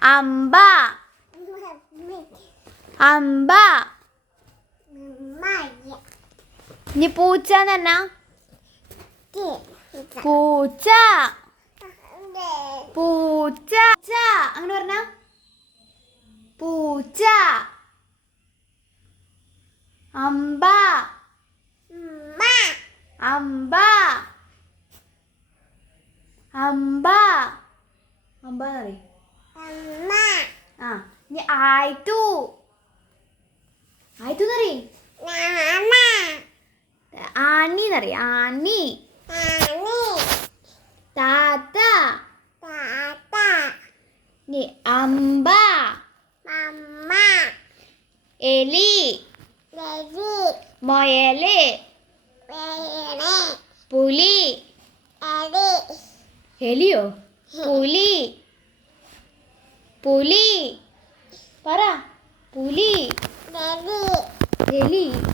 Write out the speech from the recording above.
അമ്പ അമ്പ. ഇനി പൂച്ച എന്ന് പറഞ്ഞാ പൂച്ച പൂച്ച. അങ്ങനെ പറഞ്ഞ പൂച്ച. അമ്പ അമ്പ അമ്പ അമ്പ എന്നറിയ. ആ ഇനി ആയിട്ടു ആയിട്ടു എന്നറിയ. ആനി എന്നറിയ. ആനി. താത്ത. ഇനി അമ്പ എലി മൊയല് പുലി. എലിയോ പുലി പുലി പറ പുലി എലി.